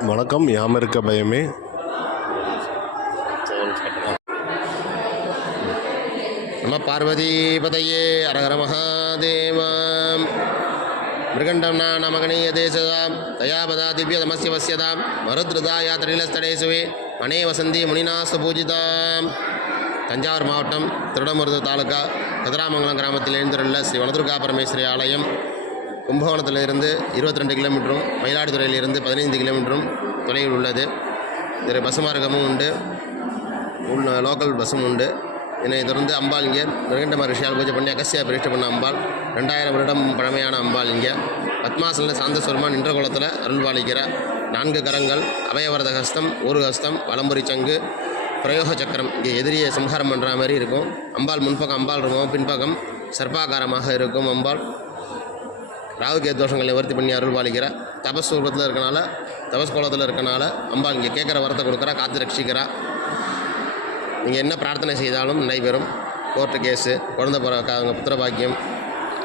வணக்கம். யாம் இருக்க பயமே? நம பார்வதிபதையே அரகர மகாதேவாம். மிருகண்டம் மகனீய தேசதாம். தயாபதா திவ்ய தமசிய வசியதாம் மருத்ருதாயா தடிலஸ்தடேசுவே மனே வசந்தி முனினா பூஜிதாம். தஞ்சாவூர் மாவட்டம் திருடமருது தாலுகா கதிராமங்கலம் கிராமத்தில் எழுந்துள்ள ஸ்ரீ வனதுர்கா பரமேஸ்வரி ஆலயம். கும்பகோணத்திலிருந்து இருபத்தி ரெண்டு கிலோமீட்டரும் மயிலாடுதுறையிலிருந்து பதினைந்து கிலோமீட்டரும் தொலைவில் உள்ளது. இதில் பஸ் மார்க்கமும் உண்டு. உள்ள லோக்கல் பஸ்ஸும் உண்டு. இதனை தொடர்ந்து அம்பாள் இங்கே. மிருகண்ட மகர்ஷியால் பூஜை பண்ணி அகஸ்தியா பிரதிஷ்டை பண்ண அம்பாள். ரெண்டாயிரம் வருடம் பழமையான அம்பாள் இங்கே. பத்மாசனில் சாந்த சுரமா நின்ற குளத்தில் அருள்பாலிக்கிற நான்கு கரங்கள் அபயவரத ஹஸ்தம் ஊரு ஹஸ்தம் வலம்புரி சங்கு பிரயோக சக்கரம். இங்கே எதிரியை சம்ஹாரம் பண்ணுற மாதிரி இருக்கும். அம்பாள் முன்பக்கம் அம்பாள் இருக்கும். பின்பக்கம் சர்ப்பாகாரமாக இருக்கும் அம்பாள். ராகுகே தோஷங்களை நிவர்த்தி பண்ணி அருள் பாலிக்கிறா தபஸ் ரூபத்தில் இருக்கனால தபஸ் கோலத்தில் இருக்கனால அம்பா இங்கே கேட்குற வரத்தை கொடுக்குறா காத்து ரட்சிக்கிறா. நீங்கள் என்ன பிரார்த்தனை செய்தாலும் நடைபெறும் கோர்ட்டு கேஸு குழந்தை பிறக்காதவங்க புத்திரபாக்கியம்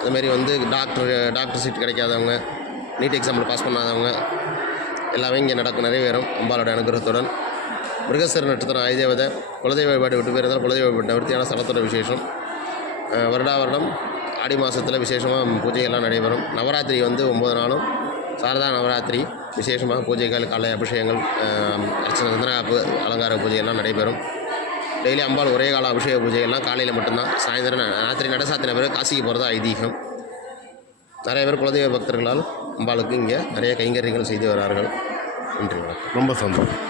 அதுமாரி வந்து டாக்டர் டாக்டர் சீட் கிடைக்காதவங்க நீட் எக்ஸாம்பிள் பாஸ் பண்ணாதவங்க எல்லாமே இங்கே நடக்கும் நிறைவேறும். அம்பாளோட அனுகிரகத்துடன். மிருகசர நட்சத்திரம் ஐதேவதை குலதெய்வ வழிபாடு விட்டு போயிருந்தால் குலதெய்வ வழிபாடு நிவர்த்தியான ஸ்தலத்தோட விசேஷம். அஹ் வருடா வருடம் ஆடி மாதத்தில் விசேஷமாக பூஜைகள்லாம் நடைபெறும். நவராத்திரி வந்து ஒம்பது நாளும். சாரதா நவராத்திரி விசேஷமாக பூஜைகள் காலை அபிஷேகங்கள் அர்ச்சனை சந்திரகாப்பு அலங்கார பூஜையெல்லாம் நடைபெறும். டெய்லி அம்பாள் ஒரே கால அபிஷேக பூஜைகள்லாம் காலையில் மட்டும்தான். சாயந்தரம் ராத்திரி நடசாத்தின பிறகு காசிக்கு போகிறது ஐதீகம். நிறைய பேர் குலதெய்வ பக்தர்களால் அம்பாளுக்கு இங்கே நிறைய கைங்கரியங்கள் செய்து வரார்கள். நன்றி வணக்கம். ரொம்ப சந்தோஷம்.